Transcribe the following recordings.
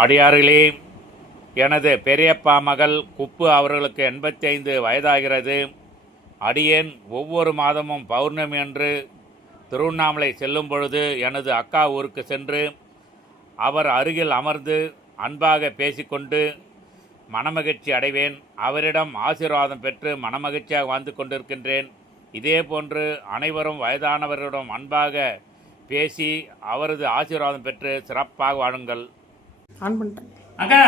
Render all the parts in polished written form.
அடியார்களே, எனது பெரியப்பா மகள் குப்பு அவர்களுக்கு 85 வயதாகிறது. அடியேன் ஒவ்வொரு மாதமும் பௌர்ணமி அன்று திருவண்ணாமலை செல்லும் பொழுது எனது அக்கா ஊருக்கு சென்று அவர் அருகில் அமர்ந்து அன்பாக பேசிக்கொண்டு மனமகிழ்ச்சி அடைவேன். அவரிடம் ஆசீர்வாதம் பெற்று மனமகிழ்ச்சியாக வாழ்ந்து கொண்டிருக்கின்றேன். இதே போன்று அனைவரும் வயதானவர்களிடம் அன்பாக பேசி அவரது ஆசீர்வாதம் பெற்று சிறப்பாக வாழுங்கள். அக்கா,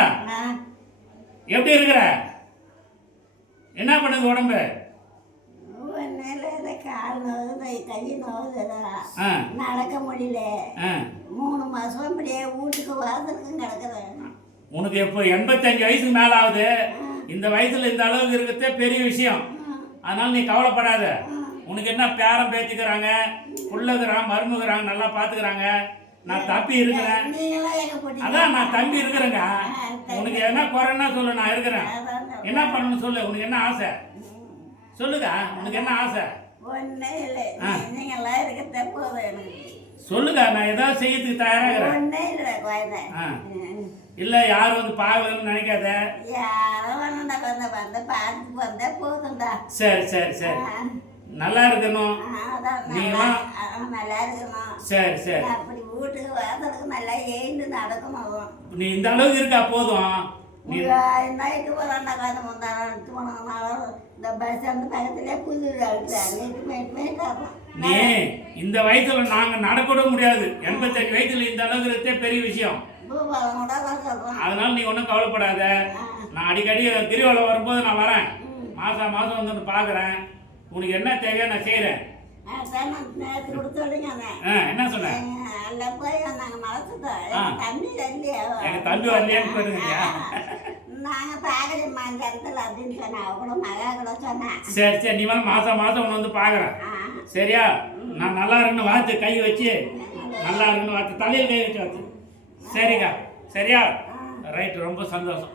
எப்படி இருக்கிற? என்ன பண்ணுது உடம்பு? கால் நோவுது, கை நோவுது, நடக்க முடியல. 3 மாசம் அப்படியே வீட்டுக்கு வாசலுக்கும் கிடக்குறேன். உனக்கு எப்போ 85 வயசுக்கு மேல ஆகுது. இந்த வயசுல இந்த அளவுக்கு இருக்கிறதே பெரிய விஷயம். அதனால நீ கவலைப்படாத. உனக்கு என்ன பேரம் பேச்சுக்கிறாங்க, புள்ளகிறாங்க, மருமகிறாங்க, நல்லா பாத்துக்கிறாங்க. நான் தம்பி இருக்கிறேன். அதான் நான் தம்பி இருக்கிறேங்க. உனக்கு என்ன குறைன்னா சொல்லு, நான் இருக்கிறேன். என்ன பண்ணணும்னு சொல்லு. உனக்கு என்ன ஆசை சொல்லுங்க. உனக்கு என்ன ஆசை? சொல்லுங்க, நான் ஏதாவது செய்யறதுக்கு தயாராகிறேன். இல்ல யாரும் வந்து பாக்கணும்னு நினைக்காத. சரி சரி சரி, நல்லா இருக்கணும். நீங்களாம் சரி சரி, நீ இந்த அளவுக்கு இருக்கா போதும். நீ இந்த வயசுல நாங்க நடக்கூட முடியாது. 85 வயசுல இந்த அளவுக்கு இருக்கே பெரிய விஷயம். அதனால நீ ஒன்றும் கவலைப்படாத. நான் அடிக்கடி கிரிவலம் வரும்போது நான் வரேன். மாசம் மாசம் வந்து பாக்குறேன். உனக்கு என்ன தேவையோ நான் செய்யறேன். என்ன சொன்னேன்? எங்க தம்பி வரலையான்னு போயிருங்க. சரி சரி, நீ வந்து மாசம் மாசம் உன்னை வந்து பாக்குறேன். சரியா? நான் நல்லா இருக்குன்னு வாத்து கை வச்சு, நல்லா இருக்குன்னு வாத்து தலையில் கை வச்சு வாத்து. சரிக்கா, சரியா? ரைட், ரொம்ப சந்தோஷம்.